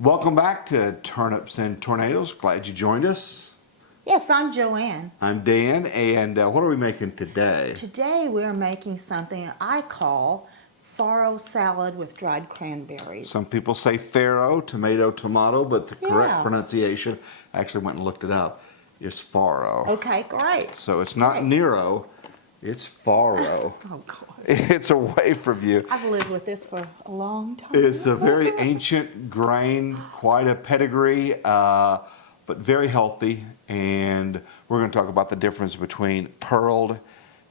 Welcome back to Turnips and Tornadoes. Glad you joined us. Yes, I'm Joanne. I'm Dan, and what are we making today? Today we're making something I call farro salad with dried cranberries. Some people say farro, tomato, but the correct Yeah. pronunciation, I actually went and looked it up, is farro. Okay, great. So it's not Great. Nero, it's farro. Oh, God. It's away from you. I've lived with this for a long time. It's a very ancient grain, quite a pedigree, but very healthy. And we're going to talk about the difference between pearled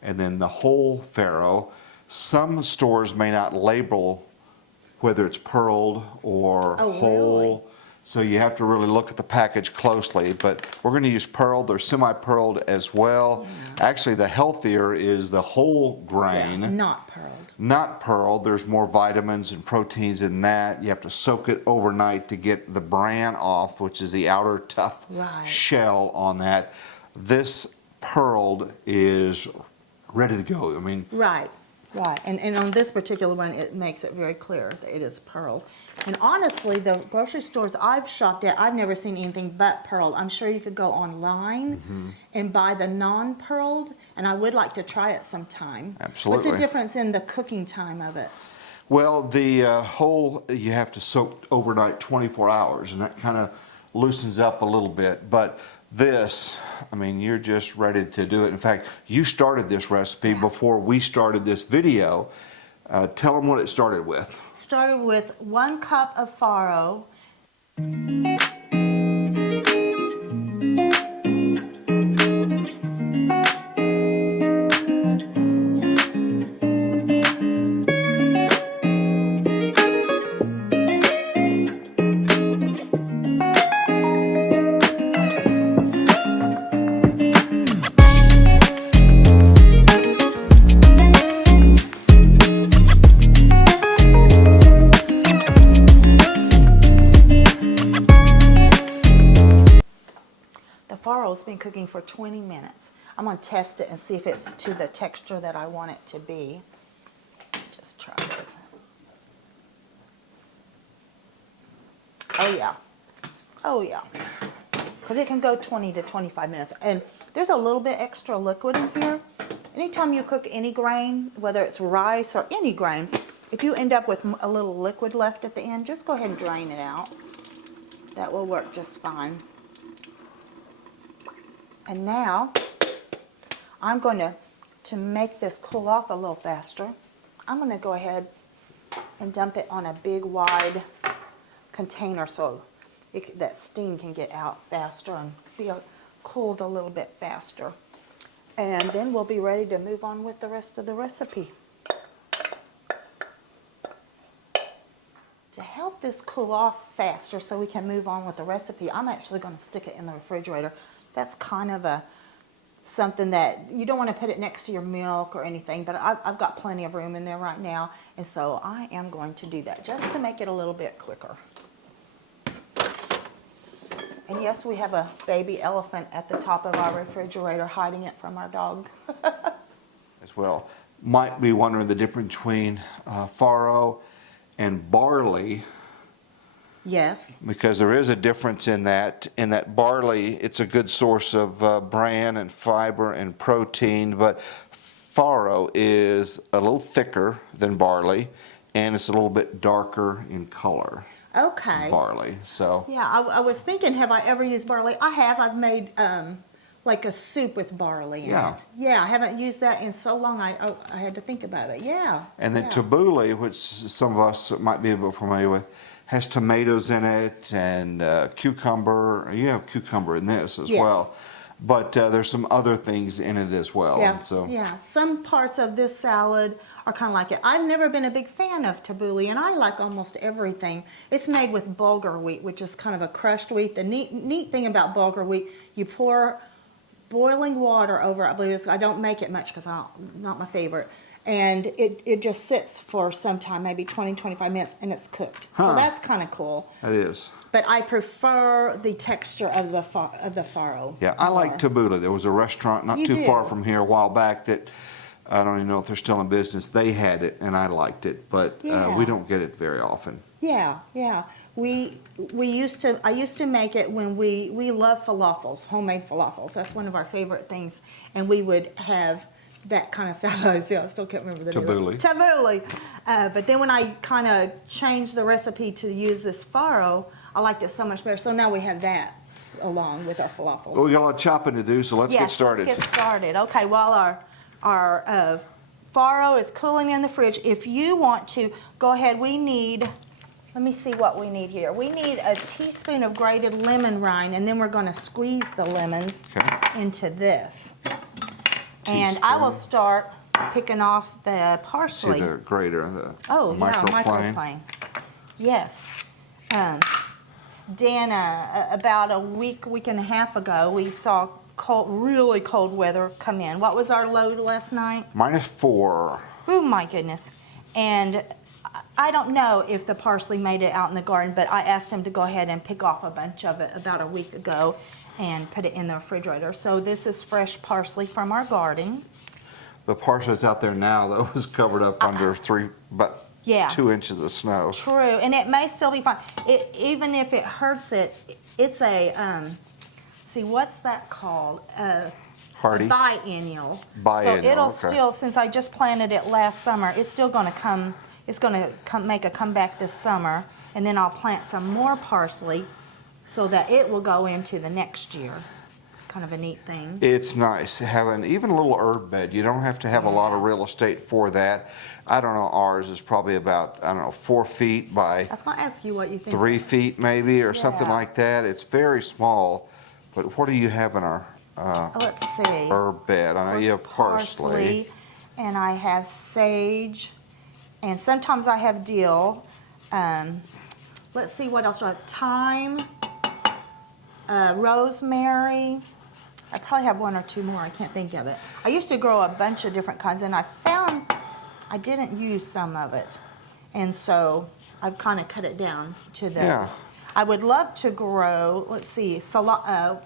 and then the whole farro. Some stores may not label whether it's pearled or whole. Really? So you have to really look at the package closely. But we're going to use pearled. They're semi-pearled as well. Yeah. Actually, the healthier is the whole grain. Yeah, not pearled. Not pearled. There's more vitamins and proteins in that. You have to soak it overnight to get the bran off, which is the outer tough shell on that. This pearled is ready to go. I mean, Right. And on this particular one, it makes it very clear that it is pearled. And honestly, the grocery stores I've shopped at, I've never seen anything but pearled. I'm sure you could go online and buy the non-pearled, and I would like to try it sometime. Absolutely. What's the difference in the cooking time of it? well, the whole, you have to soak overnight 24 hours, and that kind of loosens up a little bit. But this, I mean, you're just ready to do it. In fact, you started this recipe before we started this video. Tell them what it started with. Started with 1 cup of farro. Farro's been cooking for 20 minutes. I'm going to test it and see if it's to the texture that I want it to be. Just try this. Oh yeah. Oh yeah. Because it can go 20 to 25 minutes. And there's a little bit extra liquid in here. Anytime you cook any grain, whether it's rice or any grain, if you end up with a little liquid left at the end, just go ahead and drain it out. That will work just fine. And now, I'm going to make this cool off a little faster, I'm going to go ahead and dump it on a big wide container so that steam can get out faster and be cooled a little bit faster. And then we'll be ready to move on with the rest of the recipe. To help this cool off faster so we can move on with the recipe, I'm actually going to stick it in the refrigerator. That's kind of something that you don't want to put it next to your milk or anything, but I've got plenty of room in there right now, and so I am going to do that just to make it a little bit quicker. And yes, we have a baby elephant at the top of our refrigerator hiding it from our dog. As well. Might be wondering the difference between farro and barley. Yes. Because there is a difference in that. In that barley, it's a good source of bran and fiber and protein, but farro is a little thicker than barley, and it's a little bit darker in color. Okay. Than barley. So. Yeah, I was thinking, have I ever used barley? I have. I've made like a soup with barley in it. Yeah, I haven't used that in so long. I had to think about it. Yeah. And then tabbouleh, which some of us might be a bit familiar with, has tomatoes in it and cucumber. You have cucumber in this as well. But there's some other things in it as well. Yeah, and so. Yeah. Some parts of this salad are kind of like it. I've never been a big fan of tabbouleh, and I like almost everything. It's made with bulgur wheat, which is kind of a crushed wheat. The neat thing about bulgur wheat, you pour boiling water over it. I believe I don't make it much because not my favorite. And it just sits for some time, maybe 20, 25 minutes, and it's cooked. So that's kind of cool. That is. But I prefer the texture of the farro. Yeah, I like tabbouleh. There was a restaurant not too far from here a while back that I don't even know if they're still in business. They had it, and I liked it, but we don't get it very often. Yeah, yeah. I used to make it when we love falafels, homemade falafels. That's one of our favorite things. And we would have that kind of salad. I still can't remember the name. Tabbouleh. Tabbouleh. But then when I kind of changed the recipe to use this farro, I liked it so much better. So now we have that along with our falafels. Well, we got a lot of chopping to do, so let's get started. Let's get started. Okay, while our farro is cooling in the fridge, if you want to go ahead, let me see what we need here. We need a teaspoon of grated lemon rind, and then we're going to squeeze the lemons into this. And I will start picking off the parsley. See the grater, the microplane. Yes. Dan, about a week and a half ago, we saw really cold weather come in. What was our low last night? -4. Oh my goodness. And I don't know if the parsley made it out in the garden, but I asked him to go ahead and pick off a bunch of it about a week ago and put it in the refrigerator. So this is fresh parsley from our garden. The parsley's out there now that was covered up under about 2 inches of snow. True, and it may still be fine. Even if it hurts it, it's a, see, what's that called? Hardy? Biennial. Biennial, so it'll okay. still, since I just planted it last summer, it's still going to come, it's going to make a comeback this summer, and then I'll plant some more parsley so that it will go into the next year. Kind of a neat thing. It's nice having even a little herb bed. You don't have to have a lot of real estate for that. I don't know, ours is probably about, 4 feet by I was going to ask you what you think. 3 feet maybe, or something like that. It's very small. But what do you have in our Let's see. herb bed? I know you have parsley. And I have sage, and sometimes I have dill. Let's see what else do I have. Thyme, rosemary. I probably have 1 or 2 more. I can't think of it. I used to grow a bunch of different kinds, and I found I didn't use some of it, and so I've kind of cut it down to those. Yeah. I would love to grow, let's see, cilantro,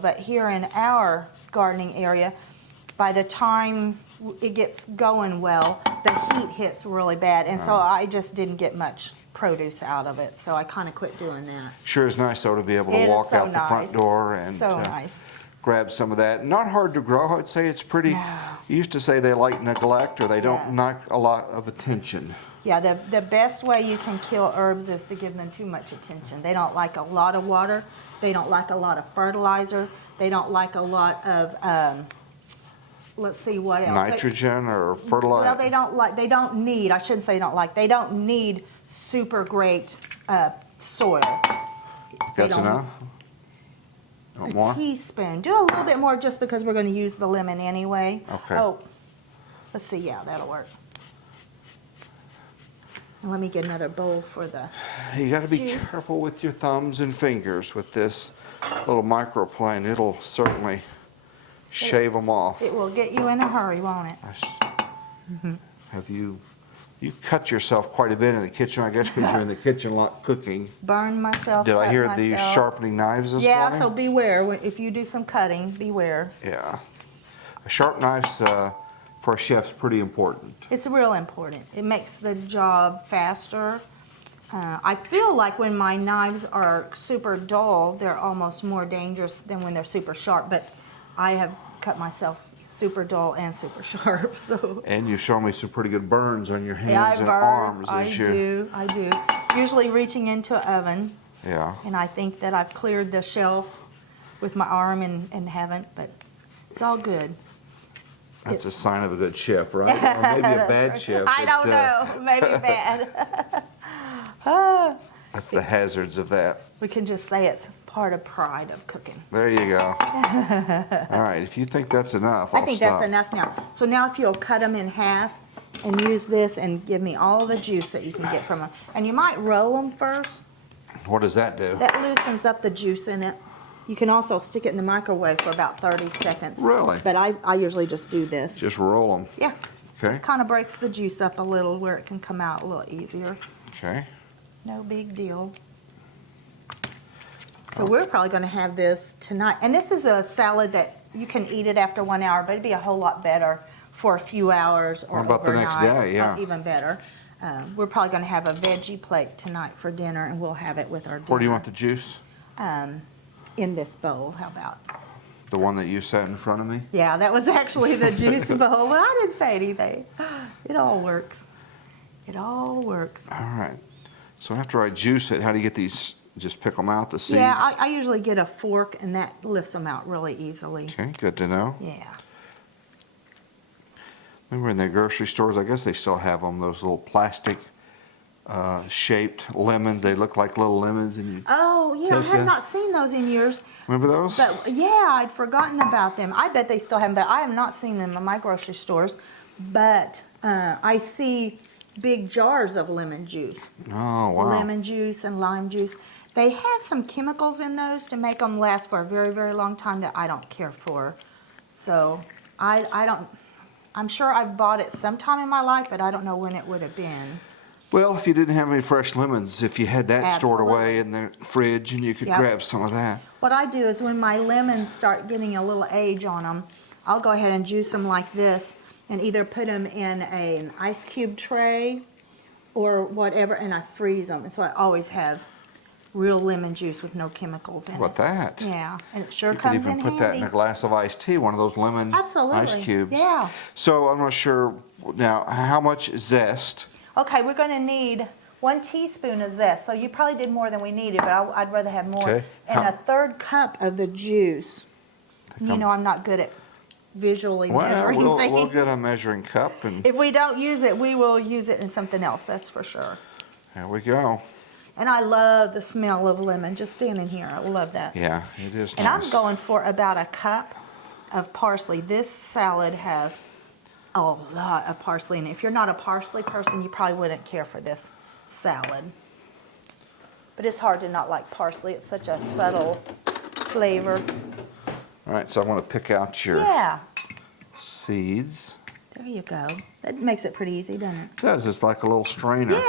but here in our gardening area, by the time it gets going well, the heat hits really bad, and so I just didn't get much produce out of it, so I kind of quit doing that. Sure is nice, though, to be able to It is walk so out the front nice. door and So nice. grab some of that. Not hard to grow. I'd say it's pretty. No. You used to say they like neglect, or they don't Yes. like a lot of attention. Yeah, the best way you can kill herbs is to give them too much attention. They don't like a lot of water. They don't like a lot of fertilizer. They don't like a lot of, let's see what else. Nitrogen or fertilizer. Well, they don't need, I shouldn't say they don't need super great soil. That's enough? Want A more? teaspoon. Do a little bit more just because we're going to use the lemon anyway. Okay. Oh, let's see. Yeah, that'll work. And let me get another bowl for the You got to be juice. careful with your thumbs and fingers with this little microplane. It'll certainly shave them off. It will get you in a hurry, won't it? Have you cut yourself quite a bit in the kitchen, I guess, because you're in the kitchen a lot cooking. Burn myself. Did I cut hear myself. the sharpening knives this Yeah, morning? so beware. If you do some cutting, beware. Yeah. A sharp knife's for a chef's pretty important. It's real important. It makes the job faster. I feel like when my knives are super dull, they're almost more dangerous than when they're super sharp, but I have cut myself super dull and super sharp. So And you've shown me some pretty good burns on your hands yeah, I and burn. arms. I as you, do. Usually reaching into an oven, Yeah. and I think that I've cleared the shelf with my arm and haven't, but it's all good. That's a sign of a good chef, right? Or maybe a bad chef. I don't know. Maybe bad. That's the hazards of that. We can just say it's part of pride of cooking. There you go. All right, if you think that's enough, I'll I think stop. that's enough now. So now if you'll cut them in half and use this and give me all the juice that you can get from them. And you might roll them first. What does that do? That loosens up the juice in it. You can also stick it in the microwave for about 30 seconds. Really? But I usually just do this. Just roll them. Yeah. Okay. Just kind of breaks the juice up a little where it can come out a little easier. Okay. No big deal. So we're probably going to have this tonight. And this is a salad that you can eat it after 1 hour, but it'd be a whole lot better for a few hours or What about the overnight. next day? Yeah. Even better. We're probably going to have a veggie plate tonight for dinner, and we'll have it with our dinner. Where do you want the juice? In this bowl, how about? The one that you set in front of me? Yeah, that was actually the juice bowl. Well, I didn't say anything. It all works. It all works. All right. So after I juice it, how do you get these? Just pick them out, the seeds? Yeah, I usually get a fork, and that lifts them out really easily. Okay, good to know. Yeah. Remember in the grocery stores, I guess they still have them, those little plastic shaped lemons. They look like little lemons. And you Oh, I take have a- not seen those in years. Remember those? But yeah, I'd forgotten about them. I bet they still have them, but I have not seen them in my grocery stores. But I see big jars of lemon juice. Oh, wow. Lemon juice and lime juice. They have some chemicals in those to make them last for a very, very long time that I don't care for. So I don't, I'm sure I've bought it sometime in my life, but I don't know when it would have been. Well, if you didn't have any fresh lemons, if you had that stored away in the fridge and you could Yep. grab some of that. What I do is when my lemons start getting a little age on them, I'll go ahead and juice them like this and either put them in an ice cube tray or whatever, and I freeze them. And so I always have real lemon juice with no chemicals in How about that? Yeah, and it sure You could comes even in put that handy. in a glass of iced tea, one of those lemon Absolutely. ice cubes. Yeah. So I'm not sure now how much zest. Okay, we're going to need 1 teaspoon of zest. So you probably did more than we needed, but I'd rather have more. Okay. And How- a 3rd cup of the juice. You I'm- know I'm not good at visually Well, measuring we'll things. get a measuring cup and If we don't use it, we will use it in something else, that's for sure. there we go. And I love the smell of lemon, just standing here, I love that. Yeah, it is And I'm nice. going for about a cup of parsley. This salad has a lot of parsley in it. If you're not a parsley person, you probably wouldn't care for this salad. But it's hard to not like parsley. It's such a subtle flavor. All right, so I want to pick out your Yeah, seeds. there you go. That makes it pretty easy, doesn't it? It does. It's like a little strainer.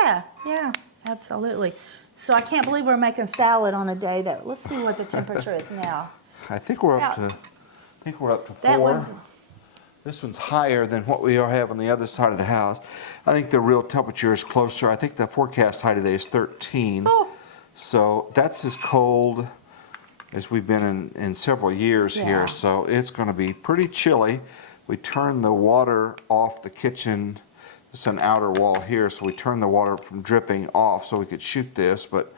Yeah, absolutely. So I can't believe we're making salad on a day that, let's see what the temperature is now. I think we're up About- to. I think we're up to 4. That was, This one's higher than what we have on the other side of the house. I think the real temperature is closer. I think the forecast high today is 13. oh, So that's as cold as we've been in several years Yeah. here. So it's going to be pretty chilly. We turn the water off the kitchen. It's an outer wall here, so we turn the water from dripping off so we could shoot this, but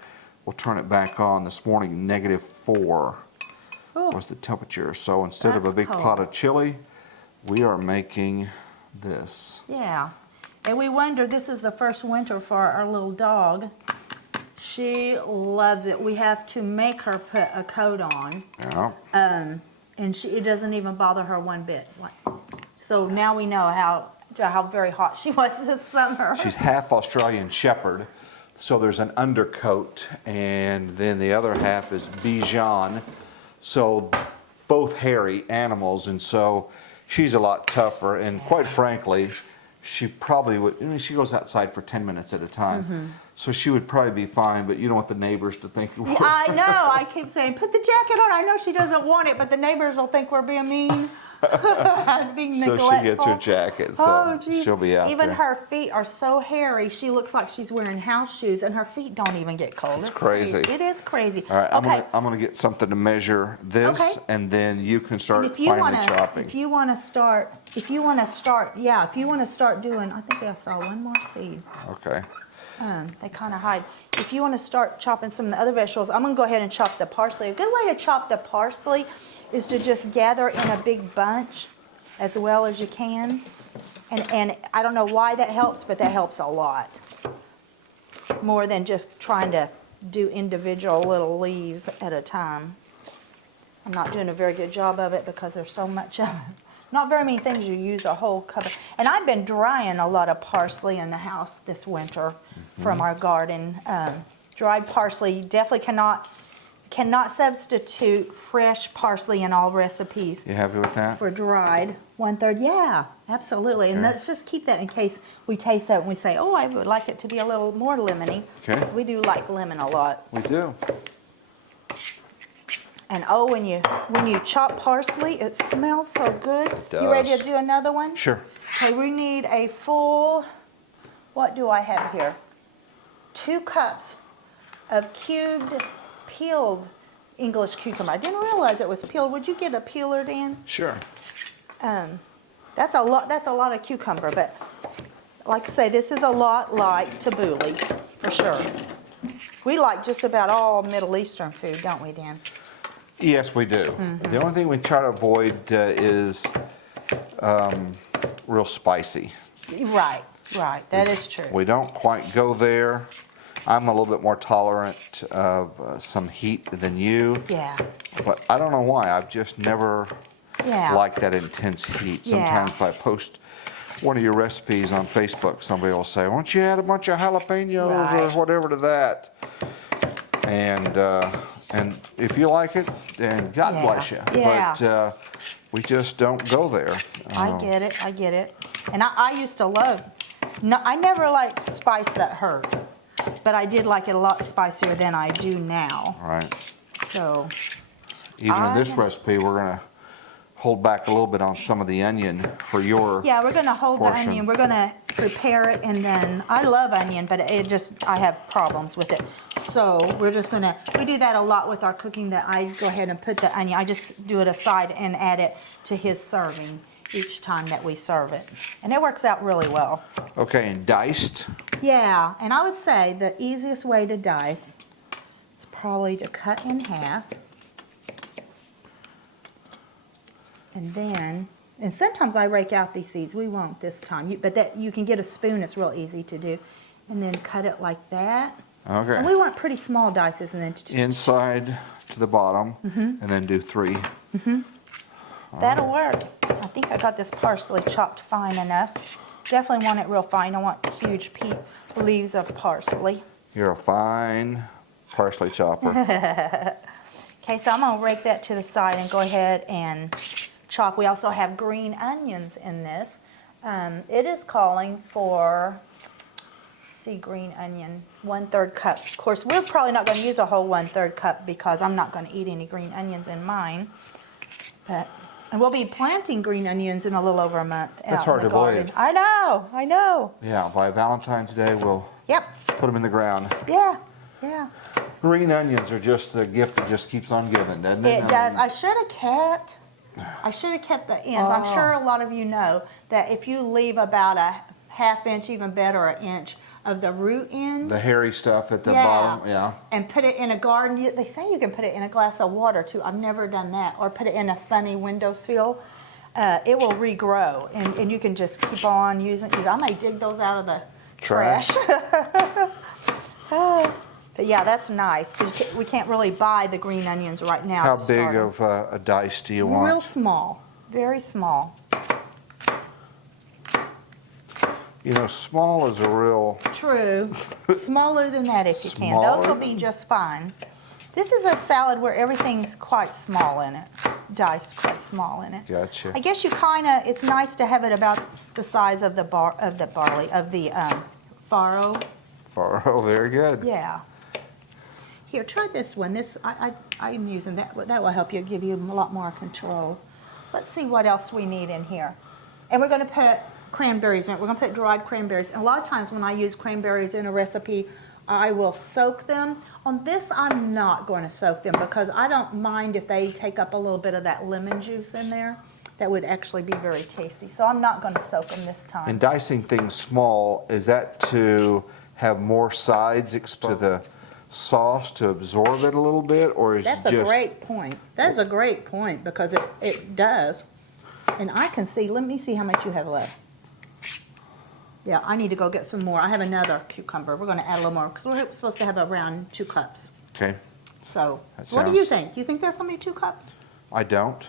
we'll turn it back on this morning. -4 oh, was the temperature. So instead of a That's big pot cold. of chili, we are making this. yeah. And we wonder, this is the first winter for our little dog. She loves it. We have to make her put a coat on. Yeah. And it doesn't even bother her one bit. So now we know how very hot she was this summer. She's half Australian Shepherd, so there's an undercoat, and then the other half is Bichon. So both hairy animals, and so she's a lot tougher. And quite frankly, she probably would. I mean, she goes outside for 10 minutes at a time, so she would probably be fine. But you don't want the neighbors to think. Yeah, I know. I keep saying, put the jacket on. I know she doesn't want it, but the neighbors will think we're being mean. Being So neglectful. she gets her jacket, so Oh, geez. she'll be out Even there. her feet are so hairy. She looks like she's wearing house shoes, and her feet don't even get cold. It's crazy. It is crazy. All right, Okay. I'm gonna get something to measure this, Okay. and then you can start And if you finally want to, chopping. if you want to start doing, I think I saw one more seed. Okay. They kind of hide. If you want to start chopping some of the other vegetables, I'm going to go ahead and chop the parsley. A good way to chop the parsley is to just gather in a big bunch as well as you can. And I don't know why that helps, but that helps a lot. More than just trying to do individual little leaves at a time. I'm not doing a very good job of it because there's so much of it. Not very many things you use a whole cup of. And I've been drying a lot of parsley in the house this winter from our garden. Dried parsley definitely cannot substitute fresh parsley in all recipes. You happy with that? For dried, 1/3, yeah, absolutely. And Okay. let's just keep that in case we taste it and we say, oh, I would like it to be a little more lemony. Okay. Because we do like lemon a lot. We do. And oh, when you chop parsley, it smells so good. It You ready does. to do another one? Sure. Okay, we need a full what do I have here? 2 cups of cubed, peeled English cucumber. I didn't realize it was peeled. Would you get a peeler, Dan? Sure. That's a lot. That's a lot of cucumber, but like I say, this is a lot like tabbouleh, for sure. We like just about all Middle Eastern food, don't we, Dan? Yes, we do. The only thing we try to avoid is real spicy. Right, right. That is true. We don't quite go there. I'm a little bit more tolerant of some heat than you, Yeah, but I don't know why. I've just never yeah. liked that intense heat. Sometimes if I post one of your recipes on Facebook, somebody will say, "Why don't you add a bunch of jalapenos Right. or whatever to that?" And if you like it, then God Yeah. bless you. Yeah. But we just don't go there. I get it. I get it. And I used to love. No, I never liked spice that hurt, but I did like it a lot spicier than I do now. Right. So Even in this I- recipe, we're gonna hold back a little bit on some of the onion for your. yeah, we're gonna hold the portion. onion. We're gonna prepare it, and then I love onion, but I have problems with it. So we're just gonna. We do that a lot with our cooking. That I go ahead and put the onion. I just do it aside and add it to his serving each time that we serve it, and it works out really well. Okay, and diced. Yeah, and I would say the easiest way to dice is probably to cut in half. And then, and sometimes I rake out these seeds. We won't this time. But that you can get a spoon. It's real easy to do. And then cut it like that. And we Okay. want pretty small dices. And then Inside to the bottom, and then do 3. that'll work. I think I got this parsley chopped fine enough. Definitely want it real fine. I want huge leaves of parsley. You're a fine parsley chopper. Okay, so I'm gonna rake that to the side and go ahead and chop. We also have green onions in this. It is calling for, see, green onion, 1/3 cup. Of course, we're probably not gonna use a whole 1/3 cup because I'm not gonna eat any green onions in mine. And we'll be planting green onions in a little over a month out That's hard in the to garden. believe. I know, I know. Yeah, by Valentine's Day, we'll Yep, put them in the ground. yeah, yeah. Green onions are just the gift that just keeps on giving, doesn't it? It does. I should have kept the ends. I'm sure a lot of you know that if you leave about a ½ inch, even better, an inch of the root end, The hairy stuff at the Yeah. bottom, yeah. and put it in a garden. They say you can put it in a glass of water too. I've never done that. Or put it in a sunny windowsill. It will regrow, and you can just keep on using it. I may dig those out of the trash. But yeah, that's nice because we can't really buy the green onions right now. How to big start 'em. of a dice do you want? Real small, very small. You know, small is a real, True. Smaller than that if you can. Those will Smaller? be just fine. This is a salad where everything's quite small in it, diced quite small in it. gotcha. I guess it's nice to have it about the size of the farro. Farro, very good. Yeah. Here, try this one. I'm using that. That will help you, give you a lot more control. Let's see what else we need in here. And we're going to put cranberries in it. We're going to put dried cranberries. And a lot of times when I use cranberries in a recipe, I will soak them. On this, I'm not going to soak them because I don't mind if they take up a little bit of that lemon juice in there. That would actually be very tasty. So I'm not going to soak them this time. And dicing things small, is that to have more sides to the sauce to absorb it a little bit, or is it That's just? a great point. That's a great point because it does. And I can see, let me see how much you have left. Yeah, I need to go get some more. I have another cucumber. We're going to add a little more because we're supposed to have around 2 cups. Okay, So That what do you sounds- think? You think that's going to be 2 cups? I don't.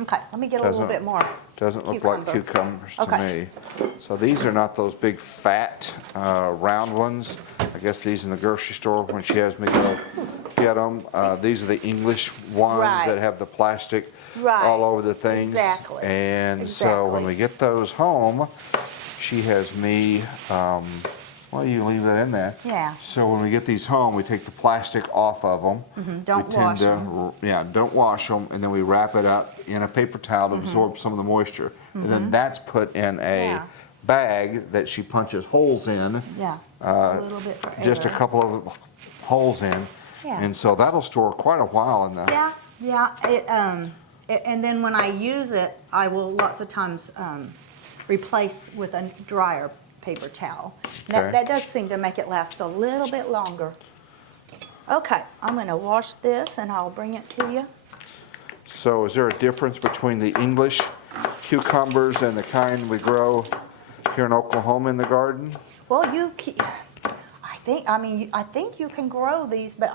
Okay, let me get a little Doesn't- bit more. Doesn't look like Cucumber. cucumbers to Okay. me. So these are not those big fat round ones. I guess these in the grocery store when she has me go get them. These are the English ones Right. that have the plastic Right. all over the things. Exactly. And so when Exactly. we get those home, she has me, well, you leave that in there. Yeah. So when we get these home, we take the plastic off of them. Don't wash them. Yeah, don't wash them, and then we wrap it up in a paper towel to absorb some of the moisture. And then that's put in a Yeah. bag that she punches holes in. Yeah, Uh, just a little bit for just a air. couple of holes in. Yeah. And so that'll store quite a while in the. Yeah, and then when I use it, I will lots of times replace with a drier paper towel. Okay. That does seem to make it last a little bit longer. Okay, I'm gonna wash this and I'll bring it to you. So is there a difference between the English cucumbers and the kind we grow here in Oklahoma in the garden? Well, I think you can grow these, but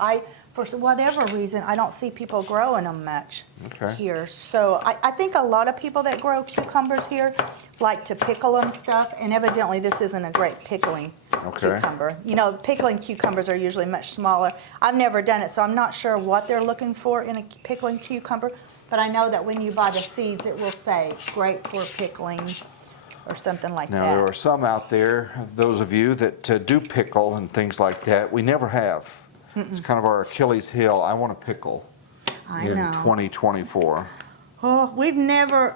for whatever reason, I don't see people growing them much Okay. here. So I think a lot of people that grow cucumbers here like to pickle them stuff, and evidently this isn't a great pickling Okay. cucumber. You know, pickling cucumbers are usually much smaller. I've never done it, so I'm not sure what they're looking for in a pickling cucumber, but I know that when you buy the seeds, it will say great for pickling or something like Now, that. there are some out there, those of you that do pickle and things like that, we never have. It's kind of our Achilles heel. I want to pickle I in know. 2024. Oh, we've never,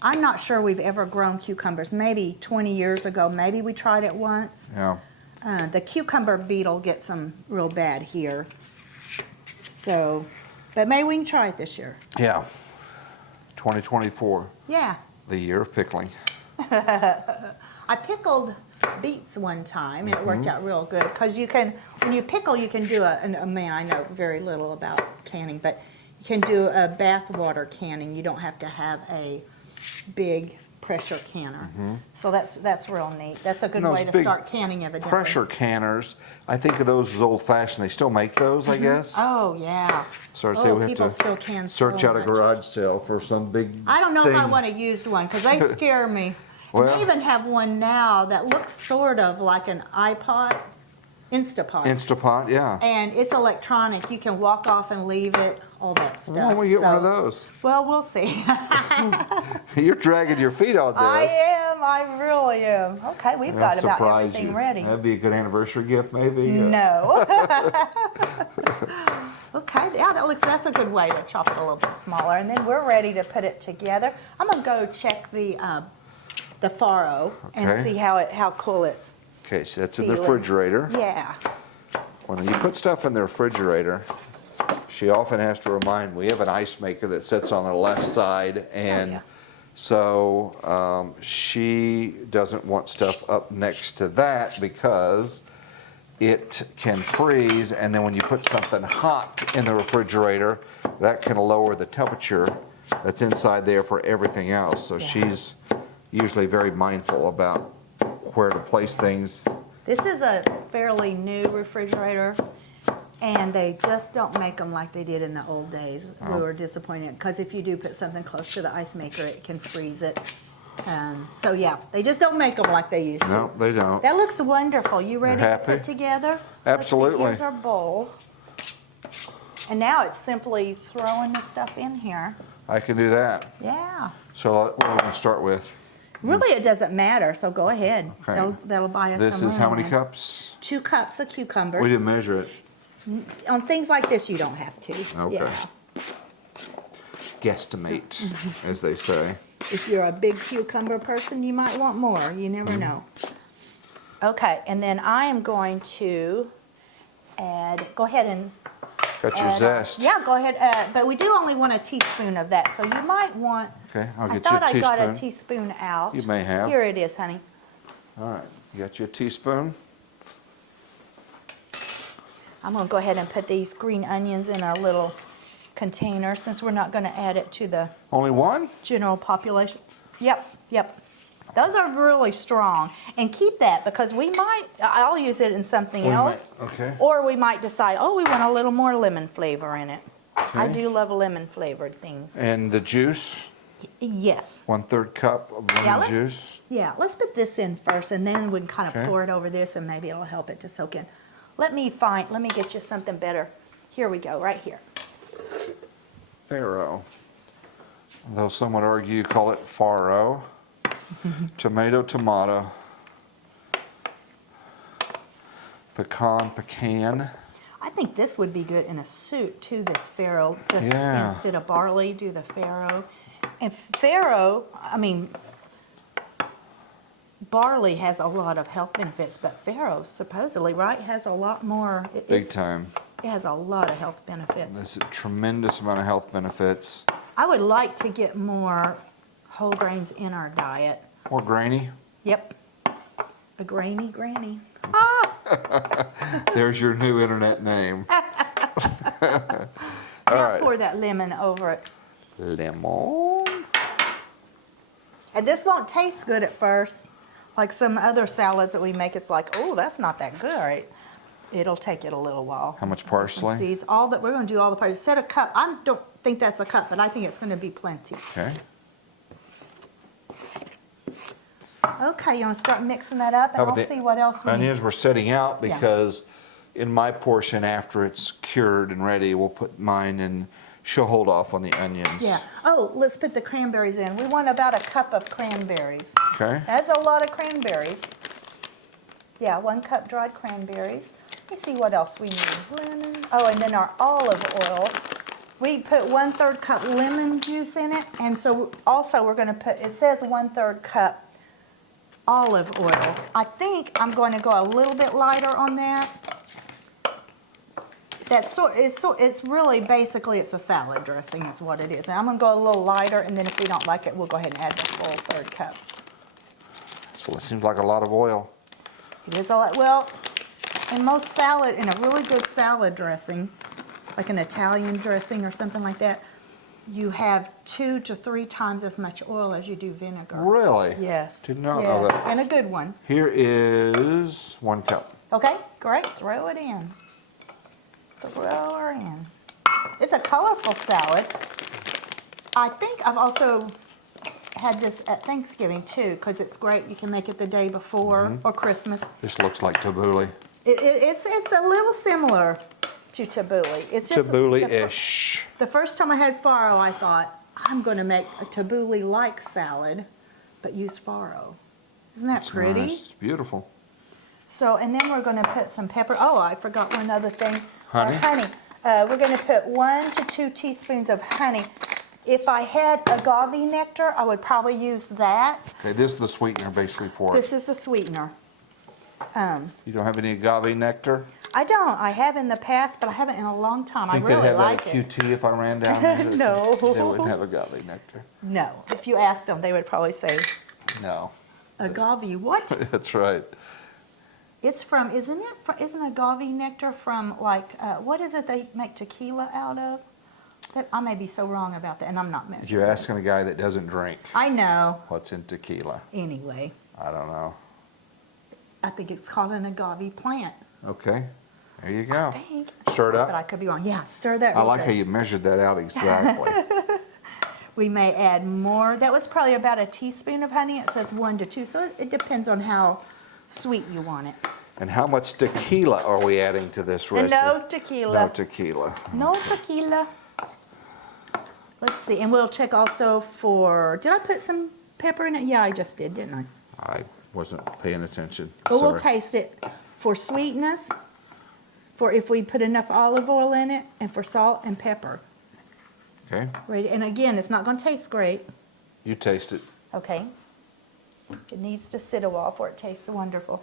I'm not sure we've ever grown cucumbers. Maybe 20 years ago, maybe we tried it once. Yeah. The cucumber beetle gets them real bad here. So, but maybe we can try it this year. Yeah. 2024, Yeah. the year of pickling. I pickled beets one time, and it worked out real good. Because when you pickle, you can do I know very little about canning, but you can do a bath water canning. You don't have to have a big pressure canner. So that's real neat. That's a good And those way to big start canning, evidently. Pressure canners, I think of those as old-fashioned. They still make those, I guess. Oh, yeah. So I say we have people to still can search so out a much. garage sale for some big I don't know if I thing. want a used one, because they scare me. And Well- they even have one now that looks sort of like an iPod, Instapot. Instapot, yeah. And it's electronic. You can walk off and leave it, all that stuff. Why don't we get one of So- those? Well, we'll see. You're dragging your feet on this. I really am. Okay, we've got I'll about surprise everything you. ready. That'd be a good anniversary gift, maybe. No. Okay, yeah, that's a good way to chop it a little bit smaller. And then we're ready to put it together. I'm gonna go check the Farro and Okay. see how cool it's. Okay, so that's in the Feeling. refrigerator. Yeah. When you put stuff in the refrigerator, she often has to remind, we have an ice maker that sits on the left side, and yeah. so she doesn't want stuff up next to that because it can freeze, and then when you put something hot in the refrigerator, that can lower the temperature that's inside there for everything else. So Yeah. she's usually very mindful about where to place things. This is a fairly new refrigerator, and they just don't make them like they did in the old days. We were disappointed, because if you do put something close to the ice maker, it can freeze it. So yeah, they just don't make them like they used to. No, they don't. That looks wonderful. You ready to happy? put together? Absolutely. Let's see, here's our bowl. And now it's simply throwing the stuff in here. I can do that. Yeah. So what are we going to start with? Really, it doesn't matter, so go ahead. Okay. That'll buy us This some is how many room. cups? 2 cups of cucumbers. We didn't measure it. On things like this, you don't have to. Okay. Yeah. Guesstimate, as they say. If you're a big cucumber person, you might want more. You never know. Okay, and then I am going to add, go ahead and Got your add, zest. yeah, go ahead. But we do only want a teaspoon of that, so you might want. Okay, I'll I get you thought a I got a teaspoon. teaspoon out. You may have. Here it is, honey. All right, you got you a teaspoon? I'm going to go ahead and put these green onions in a little container, since we're not going to add it to the Only one? general population. Yep. Those are really strong. And keep that, because I'll use it in something else. Okay. Or we might decide, oh, we want a little more lemon flavor in it. I Okay. do love lemon flavored things. And the juice, Yes. 1/3 cup of lemon Yeah, let's- juice. Yeah, let's put this in first, and then we can kind of Okay. pour it over this, and maybe it'll help it to soak in. Let me get you something better. Here we go, right here. Farro. Though some would argue you call it farro. Tomato. Pecan. I think this would be good in a soup too, this farro. Just Yeah. instead of barley, do the farro. And farro, I mean, barley has a lot of health benefits, but farro supposedly, right, has a lot more. Big time. It has a lot of health benefits. There's a tremendous amount of health benefits. I would like to get more whole grains in our diet. More grainy. Yep. A grainy granny. Ah! There's your new internet name. All Now right. pour that lemon over it. Lemon. And this won't taste good at first. Like some other salads that we make, it's like, oh, that's not that good. Right? It'll take it a little while. How much Some parsley? seeds. All that we're going to do all the parsley. Set a cup. I don't think that's a cup, but I think it's going to be plenty. Okay. Okay, you want to start mixing that up, and How about we'll the see what else we need. Onions we're setting out Yeah. because in my portion after it's cured and ready, we'll put mine and she'll hold off on the onions. Yeah. Oh, let's put the cranberries in. We want about a cup of cranberries. Okay. That's a lot of cranberries. Yeah, 1 cup dried cranberries. Let me see what else we need. Lemon. Oh, and then our olive oil. We put 1/3 cup lemon juice in it, and so also we're going to put, it says 1/3 cup olive oil. I think I'm going to go a little bit lighter on that. It's really basically it's a salad dressing is what it is. And I'm going to go a little lighter, and then if we don't like it, we'll go ahead and add the full 1/3 cup. So it seems like a lot of oil. It is a lot. Well, in most salad, in a really good salad dressing, like an Italian dressing or something like that, you have 2 to 3 times as much oil as you do vinegar. Really? Yes. Did not know that. And a good one. Here is 1 cup. Okay, great. Throw it in. Throw her in. It's a colorful salad. I think I've also had this at Thanksgiving too, because it's great. You can make it the day before or Christmas. This looks like tabbouleh. It's a little similar to tabbouleh. It's just Tabbouleh-ish. the first time I had farro, I thought I'm going to make a tabbouleh-like salad, but use farro. Isn't that pretty? Nice. It's beautiful. So, and then we're going to put some pepper. Oh, I forgot one other thing. Honey? Honey. We're going to put 1 to 2 teaspoons of honey. If I had agave nectar, I would probably use that. Okay, this is the sweetener basically for it. This is the sweetener. You don't have any agave nectar? I don't. I have in the past, but I haven't in a long time. I Think they'd really have like that it. at QT if I ran down there? No. They wouldn't have agave nectar. No. If you asked them, they would probably say, No. agave what? That's right. It's from, isn't agave nectar from like, what is it they make tequila out of? That I may be so wrong about that, and I'm not measuring. You're asking a guy that doesn't drink I know. what's in tequila. Anyway, I don't know. I think it's called an agave plant. Okay, there you go. I think. Stir it But I up. could be wrong. Yeah, stir that. I real like how good. you measured that out exactly. We may add more. That was probably about a teaspoon of honey. It says 1 to 2, so it depends on how sweet you want it. And how much tequila are we adding to this And recipe? no tequila. No tequila. No tequila. Let's see, and we'll check also for, did I put some pepper in it? Yeah, I just did, didn't I? I wasn't paying attention. But we'll Sorry. taste it for sweetness, for if we put enough olive oil in it, and for salt and pepper. Okay, Right, and again, it's not going to taste great, you taste it. okay? It needs to sit a while before it tastes wonderful.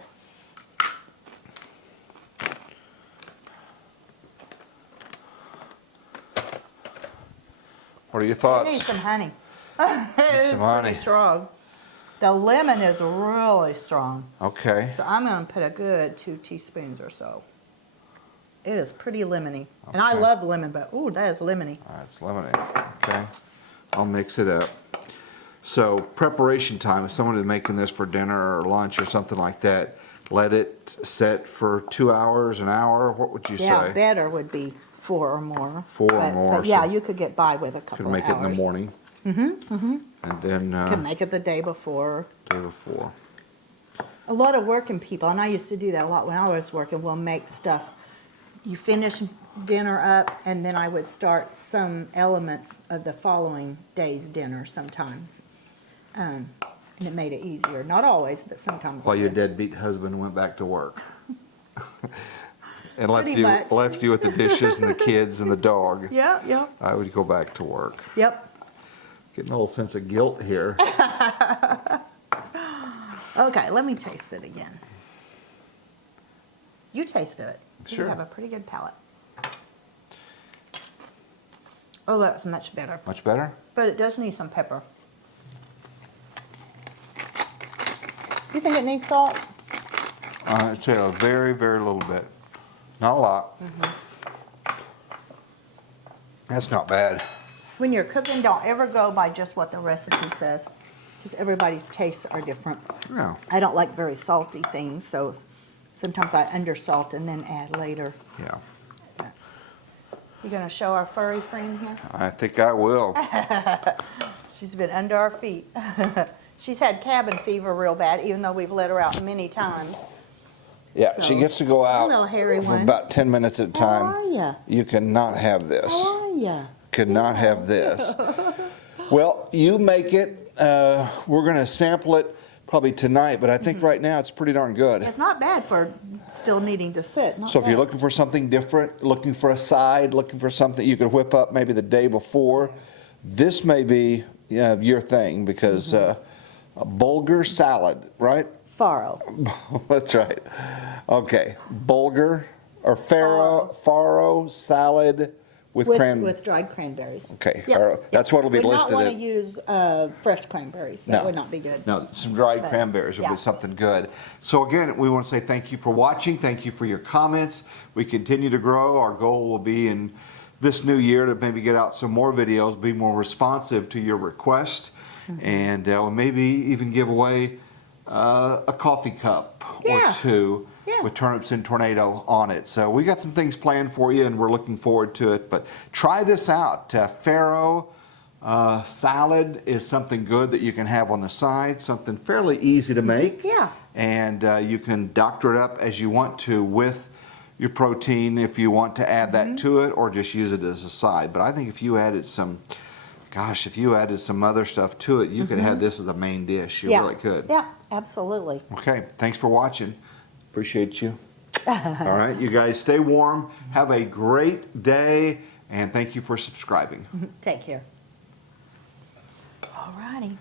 What are your I thoughts? need some honey. It's some honey. pretty strong. The lemon is really strong. Okay, So I'm going to put a good 2 teaspoons or so. It is pretty lemony. And I Okay. love lemon, but ooh, that is lemony. that's lemonade. Okay, I'll mix it up. So preparation time, if someone is making this for dinner or lunch or something like that, let it set for 2 hours, an hour, what would you Yeah, say? better would be 4 or more. 4 or more, But yeah, so- you could get by with a couple Could of make it in the hours. morning. And then Could make it the day before. day before. A lot of working people, and I used to do that a lot when I was working, will make stuff. You finish dinner up, and then I would start some elements of the following day's dinner sometimes. And it made it easier. Not always, but sometimes. While it your did. deadbeat husband went back to work. And left Pretty you, much. left you with the dishes and the kids and the dog. Yeah, yeah. I would go back to work. Yep. Getting a little sense of guilt here. Okay, let me taste it again. You tasted it. Sure. You have a pretty good palate. Oh, that's much better. Much better? But it does need some pepper. You think it needs salt? I'd say a very, very little bit. Not a lot. That's not bad. When you're cooking, don't ever go by just what the recipe says, because everybody's tastes are different. Yeah. I don't like very salty things, so sometimes I undersalt and then add later. Yeah. You gonna show our furry friend here? I think I will. She's been under our feet. She's had cabin fever real bad, even though we've let her out many times. Yeah, she So, gets to go out hello, hairy for one. about 10 minutes at a time. How are ya? You cannot have this. How are ya? Could not have this. Well, you make it. We're going to sample it probably tonight, but I think right now it's pretty darn good. It's not bad for still needing to sit. Not So if you're bad. looking for something different, looking for a side, looking for something you could whip up maybe the day before, this may be your thing because a bulgur salad, right? Farro. That's right. Okay, bulgur or farro salad with With dried cranberries. Okay, Yep, Farro. That's what'll be Would listed. not want to at- use fresh cranberries. That would not be good. No, some dried But, cranberries will yeah. be something good. So again, we want to say thank you for watching. Thank you for your comments. We continue to grow. Our goal will be in this new year to maybe get out some more videos, be more responsive to your request, and we'll maybe even give away a coffee cup Yeah. or two Yeah. with turnips and tornado on it. So we got some things planned for you, and we're looking forward to it. But try this out. Farro salad is something good that you can have on the side, something fairly easy to make. Yeah. And you can doctor it up as you want to with your protein if you want to add that to it, or just use it as a side. But I think if you added some, gosh, if you added some other stuff to it, you could have this as a main dish. You Yeah. really could. Yeah, absolutely. Okay, thanks for watching. Appreciate you. All right, you guys stay warm. Have a great day, and thank you for subscribing. Take care. All righty.